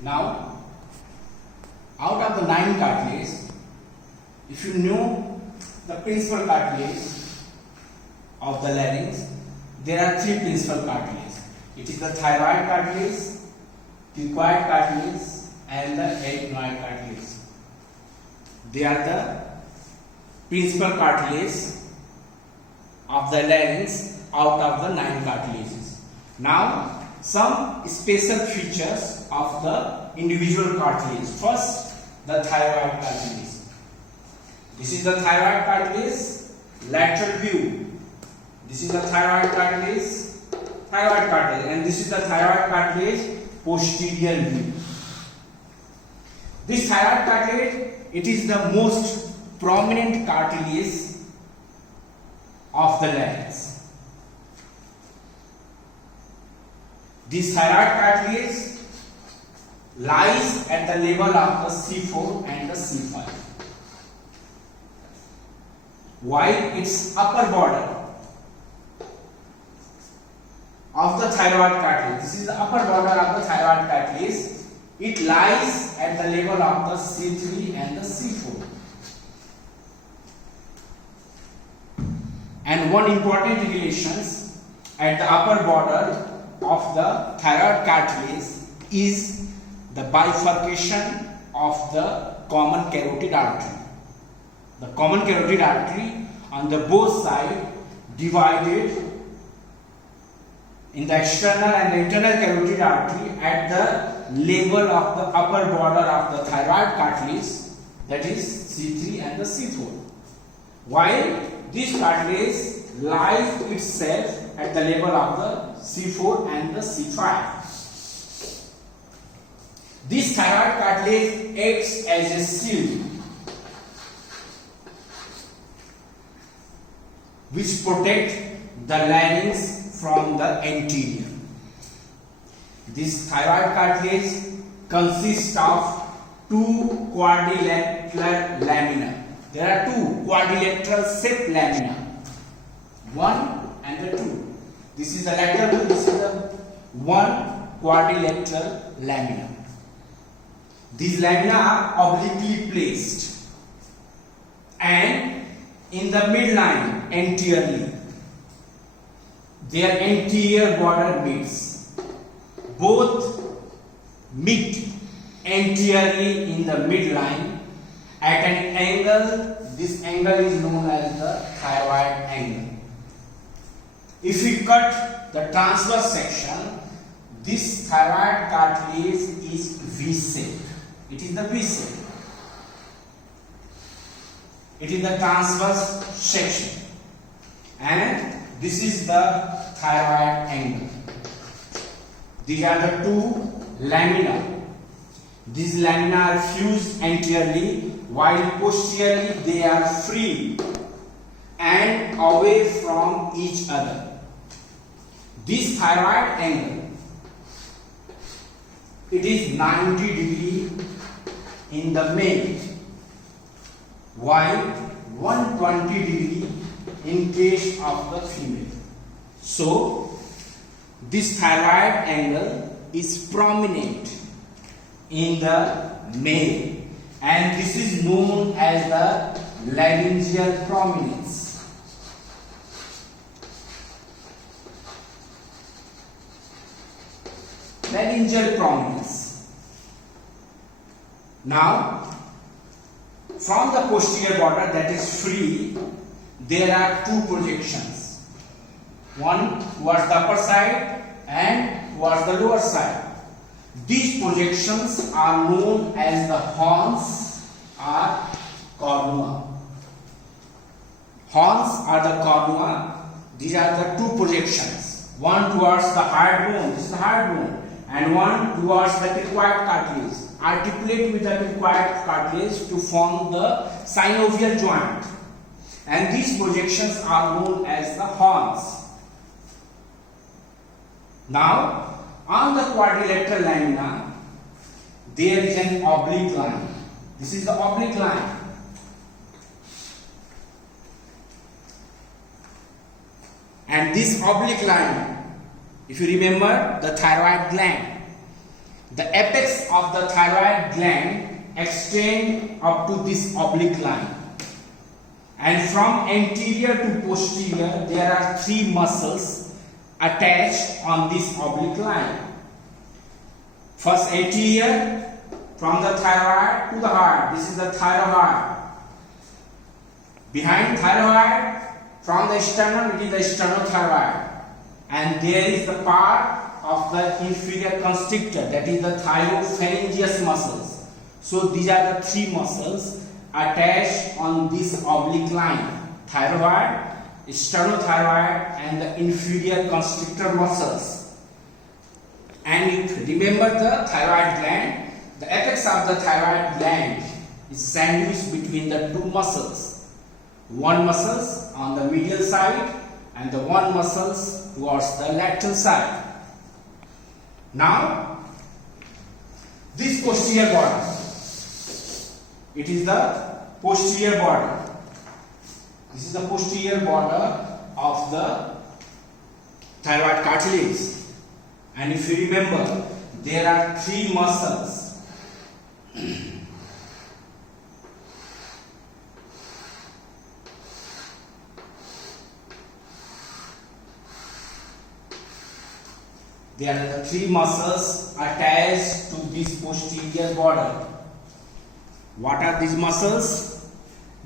Now, out of the 9 cartilages, if you know the principal cartilage of the larynx, there are 3 principal cartilages. It is the thyroid cartilage, cricoid cartilage, and the arytenoid cartilage. They are the principal cartilages of the larynx out of the 9 cartilages. Now, some special features of the individual cartilage. First, the thyroid cartilage. This is the thyroid cartilage, lateral view. This is the thyroid cartilage, and this is the thyroid cartilage, posterior view. This thyroid cartilage, it is the most prominent cartilage of the larynx. This thyroid cartilage lies at the level of the C4 and the C5, while its upper border of the thyroid cartilage, this is the upper border of the thyroid cartilage, it lies at the level of the C3 and the C4. And one important relations at the upper border of the thyroid cartilage is the bifurcation of the common carotid artery. The common carotid artery on the both sides divided in the external and the internal carotid artery at the level of the upper border of the thyroid cartilage, that is C3 and the C4, while this cartilage lies itself at the level of the C4 and the C5. This thyroid cartilage acts as a shield which protects the larynx from the anterior. This thyroid cartilage consists of 2 quadrilateral lamina. There are 2 quadrilateral shaped lamina, 1 and the 2. This is the lateral, this is the 1 quadrilateral lamina. These lamina are obliquely placed and in the midline anteriorly. Their anterior border meets. Both meet anteriorly in the midline at an angle. This angle is known as the thyroid angle. If we cut the transverse section, this thyroid cartilage is V-shaped. It is the V-shape. It is the transverse section, and this is the thyroid angle. These are the 2 lamina. These lamina are fused anteriorly, while posteriorly they are free and away from each other. This thyroid angle, it is 90 degree in the male, while 120 degree in case of the female. So, this thyroid angle is prominent in the male, and this is known as the laryngeal prominence. Laryngeal prominence. Now, from the posterior border, that is free, there are 2 projections. One towards the upper side and towards the lower side. These projections are known as the horns or cornua. Horns are the cornua. These are the 2 projections. One towards the hard bone, this is the hard bone, and one towards the cricoid cartilage. Articulate with the cricoid cartilage to form the synovial joint, and these projections are known as the horns. Now, on the quadrilateral lamina, there is an oblique line. This is the oblique line. And this oblique line, if you remember, the thyroid gland, The apex of the thyroid gland extend up to this oblique line, and from anterior to posterior there are three muscles attached on this oblique line. First anterior, from the thyroid to the heart, this is the thyroid. Behind thyroid, from the sternum, it is the sternothyroid, and there is the part of the inferior constrictor, that is the thyropharyngeus muscles. So these are the three muscles attached on this oblique line: thyroid, sternothyroid, and the inferior constrictor muscles. And if remember the thyroid gland, the apex of the thyroid gland is sandwiched between the two muscles. One muscles on the medial side and the one muscles towards the lateral side. Now, this posterior border, it is the posterior border. This is the posterior border of the thyroid cartilage. And if you remember, there are three muscles. There are the three muscles attached to this posterior border. What are these muscles?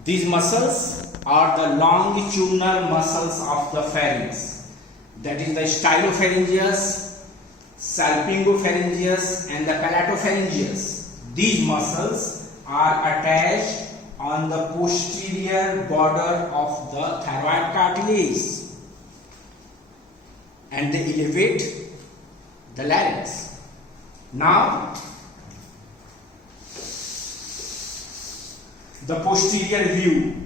These muscles are the longitudinal muscles of the pharynx. That is the stylopharyngeus, salpingopharyngeus, and the palatopharyngeus. These muscles are attached on the posterior border of the thyroid cartilage, and they elevate the larynx. Now, the posterior view,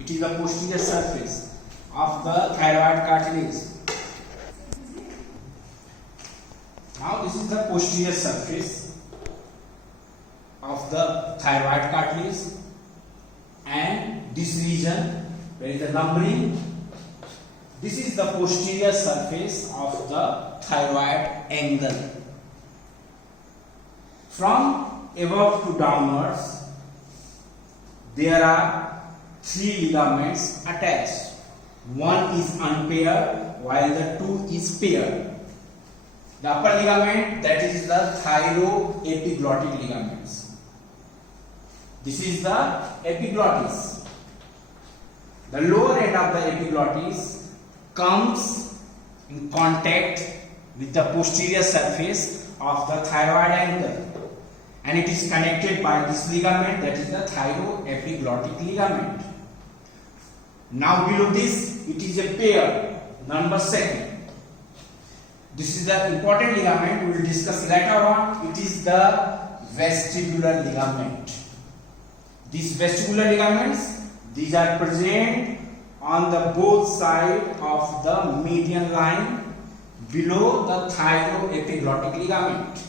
it is the posterior surface of the thyroid cartilage. Now this is the posterior surface of the thyroid cartilage, and this region where is the numbering, this is the posterior surface of the thyroid angle. From above to downwards, there are three ligaments attached. One is unpaired while the two is paired. The upper ligament, that is the thyroepiglottic ligaments. This is the epiglottis. The lower end of the epiglottis comes in contact with the posterior surface of the thyroid angle, and it is connected by this ligament, that is the thyroepiglottic ligament. Now below this, it is a pair, number second. This is the important ligament, we will discuss later on. It is the vestibular ligament. These vestibular ligaments, these are present on the both sides of the median line below the thyroepiglottic ligament.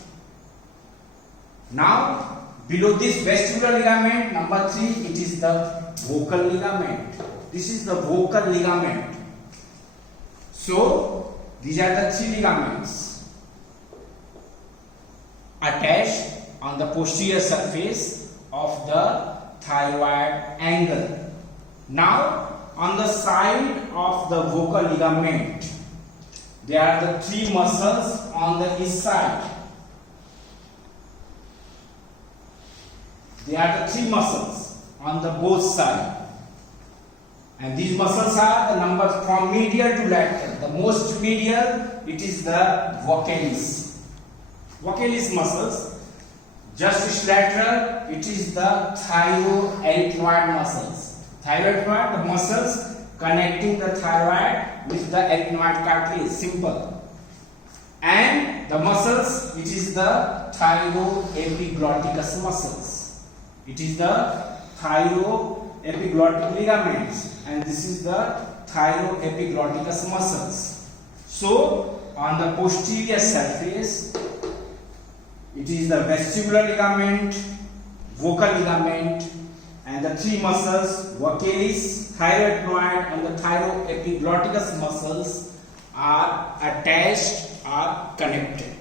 Now, below this vestibular ligament, number 3, it is the vocal ligament. This is the vocal ligament. So, these are the three ligaments attached on the posterior surface of the thyroid angle. Now, on the side of the vocal ligament, there are the three muscles on the east side. There are the three muscles on the both sides. And these muscles are the number from medial to lateral. The most medial, it is the vocalis. Vocalis muscles. Just lateral, it is the thyroarytenoid muscles. Thyroarytenoid, the muscles connecting the thyroid with the arytenoid cartilage, simple. And the muscles, it is the thyroepiglotticus muscles. It is the thyroepiglottic ligaments, and this is the thyroepiglotticus muscles. So, on the posterior surface, it is the vestibular ligament, vocal ligament, and the three muscles, vocalis, thyroarytenoid, and the thyroepiglotticus muscles are attached, are connected.